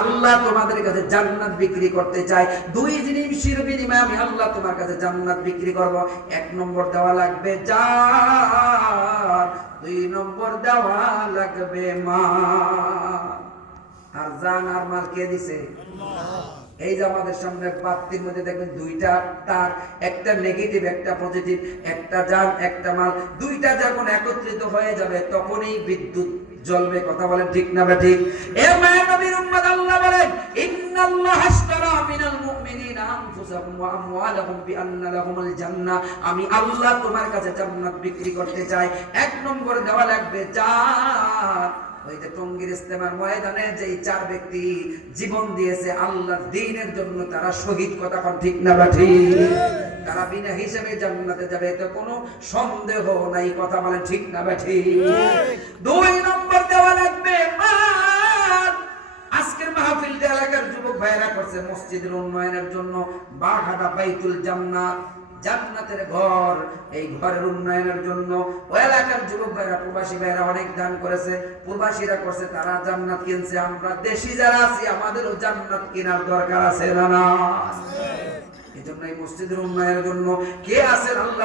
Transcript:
আল্লাহ তোমাদের কাছে জান্নাত বিক্রি করতে চাই দুই জিনিসের বিনিময়ে আমি আল্লাহ তোমার কাছে জান্নাত বিক্রি করব। এক নম্বর দেওয়া লাগবে জান, দুই নম্বর দেওয়া লাগবে মা আর জান আর মাল কে দিছে? এই যে আমাদের সামনে বাতির মধ্যে দেখবেন দুইটা তার, একটা নেগেটিভ একটা পজিটিভ একটা যান, একটা মাল, দুইটা যখন একত্রিত হয়ে যাবে তখনই বিদ্যুৎ জ্বলবে, কথা বলেন ঠিক না বা ঠিক এ মায়ের নবীর উম্মত আল্লাহ বলেন, ইন্নাল্লাহ আশতারা মিনাল মুমিনিনা আনফুসাহুম ওয়া আমওয়ালাহুম বিআন্না লাহুমুল জান্নাহ আমি আল্লাহ তোমার কাছে জান্নাত বিক্রি করতে চাই। এক নম্বর দেওয়া লাগবে জান ওই যে টঙ্গির ইস্তেমার ময়দানে চার ব্যক্তি জীবন দিয়েছে আল্লাহর দ্বীনের জন্য, তারা শহীদ কথা ঠিক না বা তারা বিনা হিসেবে জান্নাতে যাবে, এতে কোনো সন্দেহ নাই, কথা বলে ঠিক না বা ঠিক? দুই নম্বর দেওয়া লাগবে আজকের মাহফিলটা এলাকার যুবক ভাইয়েরা করছে মসজিদের উন্নয়নের জন্য বাঘাটা বাইতুল জান্নাত। জান্নাতের ঘর। এই ঘরের উন্নয়নের জন্য ওই এলাকার যুবক ভাইরা প্রবাসী ভাইরা অনেক দান করেছে। প্রবাসীরা করছে তারা জান্নাত কিনছে। আমরা দেশি যারা আছি আমাদেরও জান্নাত কেনার দরকার আছে না না? এই জন্য এই মসজিদের উন্নয়নের জন্য কে আছেন আল্লাহ